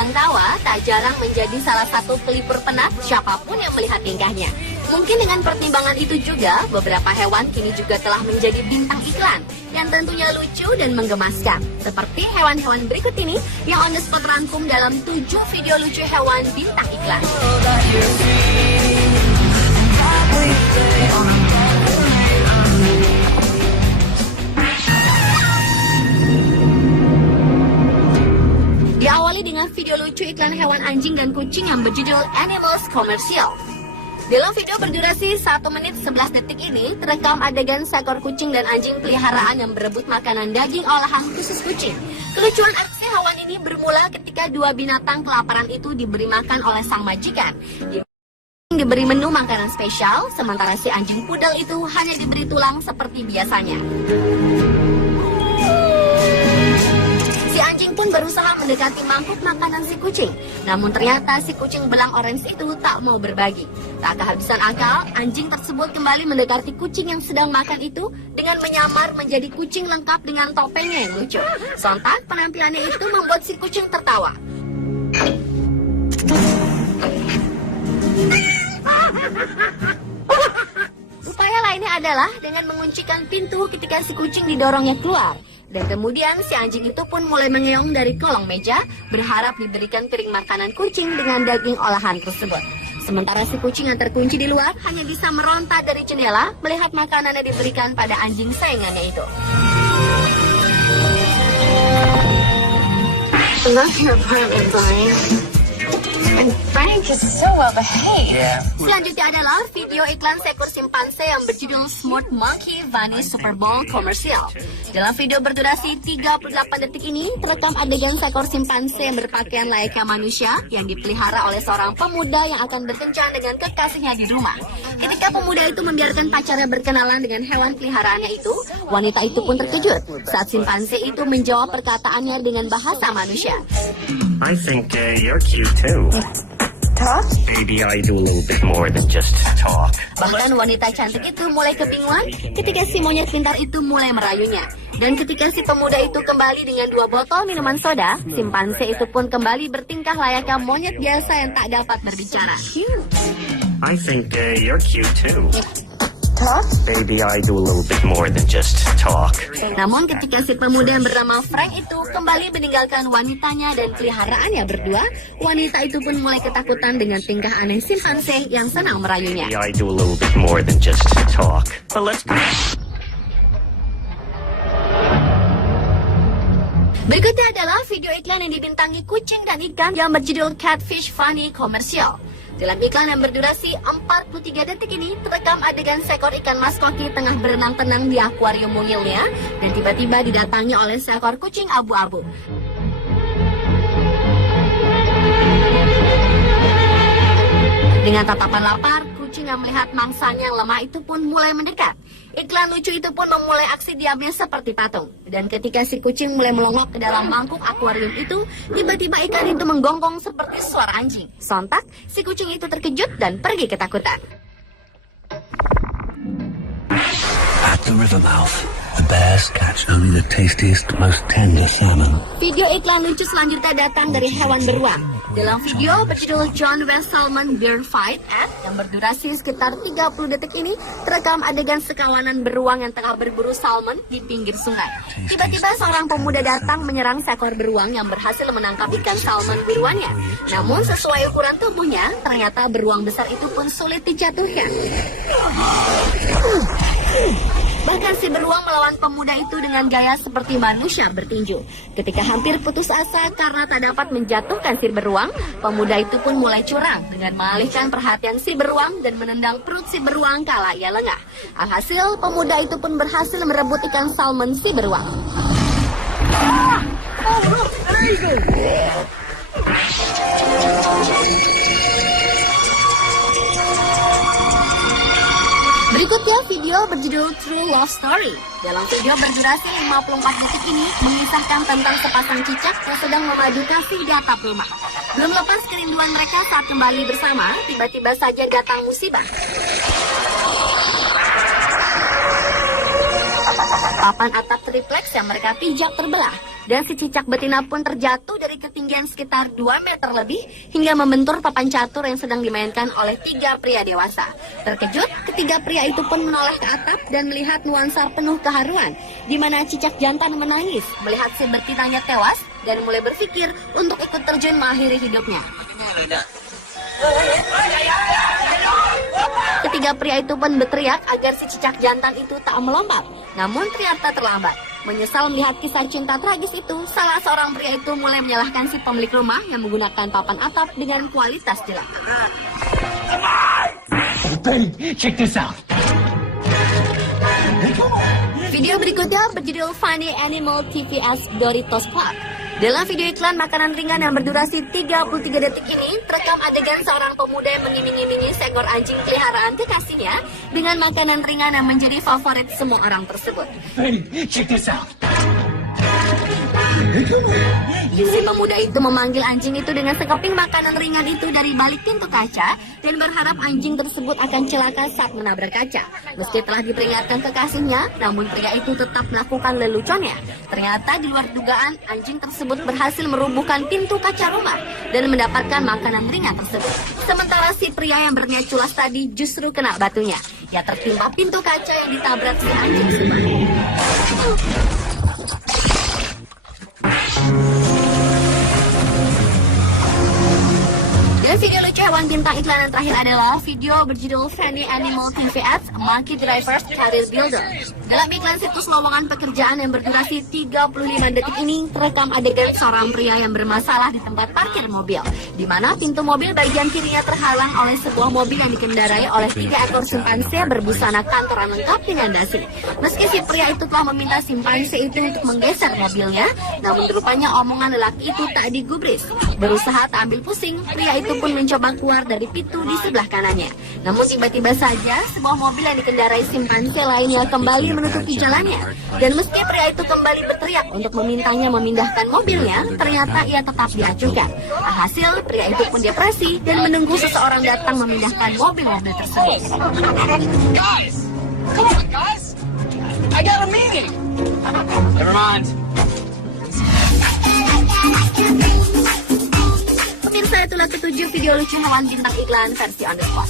sedang tawa tak jarang menjadi salah satu pelipur penat siapapun yang melihat tingkahnya. Mungkin dengan pertimbangan itu juga, beberapa hewan kini juga telah menjadi bintang iklan yang tentunya lucu dan menggemaskan. Seperti hewan-hewan berikut ini yang on the spot rangkum dalam 7 video lucu hewan bintang iklan. Diawali dengan video lucu iklan hewan anjing dan kucing yang berjudul Animals Commercial. Dalam video berdurasi 1 menit 11 detik ini, terekam adegan seekor kucing dan anjing peliharaan yang berebut makanan daging olahan khusus kucing. Kelucuan aksi hewan ini bermula ketika dua binatang kelaparan itu diberi makan oleh sang majikan. Diberi menu makanan spesial, sementara si anjing pudel itu hanya diberi tulang seperti biasanya. Anjing pun berusaha mendekati mangkuk makanan si kucing. Namun ternyata si kucing belang orange itu tak mau berbagi. Tak kehabisan akal, anjing tersebut kembali mendekati kucing yang sedang makan itu dengan menyamar menjadi kucing lengkap dengan topengnya yang lucu. Sontak penampilannya itu membuat si kucing tertawa. Upaya lainnya adalah dengan menguncikan pintu ketika si kucing didorongnya keluar. Dan kemudian si anjing itu pun mulai mengeong dari kolong meja, berharap diberikan piring makanan kucing dengan daging olahan tersebut. Sementara si kucing yang terkunci di luar hanya bisa meronta dari jendela melihat makanan yang diberikan pada anjing saingannya itu. And Frank is so well behaved. Yeah. Selanjutnya adalah video iklan seekor simpanse yang berjudul Smart Monkey Vanish Super Bowl Commercial. Dalam video berdurasi 38 detik ini, terekam adegan seekor simpanse yang berpakaian layaknya manusia yang dipelihara oleh seorang pemuda yang akan berkencan dengan kekasihnya di rumah. Ketika pemuda itu membiarkan pacarnya berkenalan dengan hewan peliharaannya itu, wanita itu pun terkejut saat simpanse itu menjawab perkataannya dengan bahasa manusia. I think you're cute too. Talk? Maybe I do a little bit more than just talk. Bahkan wanita cantik itu mulai kebingungan ketika si monyet pintar itu mulai merayunya. Dan ketika si pemuda itu kembali dengan 2 botol minuman soda, simpanse itu pun kembali bertingkah layaknya monyet biasa yang tak dapat berbicara. I think you're cute too. Talk? Maybe I do a little bit more than just talk. Namun ketika si pemuda yang bernama Frank itu kembali meninggalkan wanitanya dan peliharaannya berdua, wanita itu pun mulai ketakutan dengan tingkah aneh simpanse yang senang merayunya. Maybe I do a little bit more than just talk. But let's go. Berikutnya adalah video iklan yang dibintangi kucing dan ikan yang berjudul Catfish Funny Commercial. Dalam iklan yang berdurasi 43 detik ini, terekam adegan seekor ikan mas koki tengah berenang tenang di akuarium mungilnya dan tiba-tiba didatangi oleh seekor kucing abu-abu. Dengan tatapan lapar, kucing yang melihat mangsanya yang lemah itu pun mulai mendekat. Iklan lucu itu pun memulai aksi diamnya seperti patung. Dan ketika si kucing mulai melongok ke dalam mangkuk akuarium itu, tiba-tiba ikan itu menggonggong seperti suara anjing. Sontak, si kucing itu terkejut dan pergi ketakutan. At the river mouth, the bears catch only the tastiest, most tender salmon. Video iklan lucu selanjutnya datang dari hewan beruang. Dalam video berjudul John West Salmon Bear Fight yang berdurasi sekitar 30 detik ini, terekam adegan sekawanan beruang yang tengah berburu salmon di pinggir sungai. Tiba-tiba seorang pemuda datang menyerang seekor beruang yang berhasil menangkap ikan salmon buruannya. Namun sesuai ukuran tubuhnya, ternyata beruang besar itu pun sulit dijatuhkan. Bahkan si beruang melawan pemuda itu dengan gaya seperti manusia bertinju. Ketika hampir putus asa karena tak dapat menjatuhkan si beruang, pemuda itu pun mulai curang dengan mengalihkan perhatian si beruang dan menendang perut si beruang kala ia lengah. Alhasil, pemuda itu pun berhasil merebut ikan salmon si beruang. Berikutnya video berjudul True Love Story. Dalam video berdurasi 54 detik ini mengisahkan tentang sepasang cicak yang sedang memadu kasih di atap rumah. Belum lepas kerinduan mereka saat kembali bersama, tiba-tiba saja datang musibah. Papan atap tripleks yang mereka pijak terbelah dan si cicak betina pun terjatuh dari ketinggian sekitar 2 meter lebih hingga membentur papan catur yang sedang dimainkan oleh 3 pria dewasa. Terkejut, ketiga pria itu pun menoleh ke atap dan melihat nuansa penuh keharuan, di mana cicak jantan menangis melihat si betinanya tewas dan mulai berpikir untuk ikut terjun mengakhiri hidupnya. Ketiga pria itu pun berteriak agar si cicak jantan itu tak melompat, namun ternyata terlambat. Menyesal melihat kisah cinta tragis itu, salah seorang pria itu mulai menyalahkan si pemilik rumah yang menggunakan papan atap dengan kualitas jelek. Betty, check this out. Video berikutnya berjudul Funny Animal TVS Doritos Club. Dalam video iklan makanan ringan yang berdurasi 33 detik ini, terekam adegan seorang pemuda yang mengiming-imingi seekor anjing peliharaan kekasihnya dengan makanan ringan yang menjadi favorit semua orang tersebut. Betty, check this out. Si pemuda itu memanggil anjing itu dengan sekeping makanan ringan itu dari balik pintu kaca dan berharap anjing tersebut akan celaka saat menabrak kaca. Meski telah diperingatkan kekasihnya, namun pria itu tetap melakukan leluconnya. Ternyata di luar dugaan, anjing tersebut berhasil merubuhkan pintu kaca rumah dan mendapatkan makanan ringan tersebut. Sementara si pria yang berniat culas tadi justru kena batunya. Ia tertimpa pintu kaca yang ditabrak si anjing tersebut. Dan video lucu hewan bintang iklan yang terakhir adalah video berjudul Funny Animal TVS Monkey Drivers Career Builder. Dalam iklan situs lowongan pekerjaan yang berdurasi 35 detik ini, terekam adegan seorang pria yang bermasalah di tempat parkir mobil, di mana pintu mobil bagian kirinya terhalang oleh sebuah mobil yang dikendarai oleh 3 ekor simpanse berbusana kantoran lengkap dengan dasi. Meski si pria itu telah meminta simpanse itu untuk menggeser mobilnya, namun rupanya omongan lelaki itu tak digubris. Berusaha tak ambil pusing, pria itu pun mencoba keluar dari pintu di sebelah kanannya. Namun tiba-tiba saja sebuah mobil yang dikendarai simpanse lainnya kembali menutupi jalannya. Dan meski pria itu kembali berteriak untuk memintanya memindahkan mobilnya, ternyata ia tetap diacuhkan. Alhasil pria itu pun depresi dan menunggu seseorang datang memindahkan mobil-mobil tersebut. Guys! Come on, guys! I got a meeting! Never mind. Pemirsa, itulah ketujuh video lucu hewan bintang iklan versi on the spot.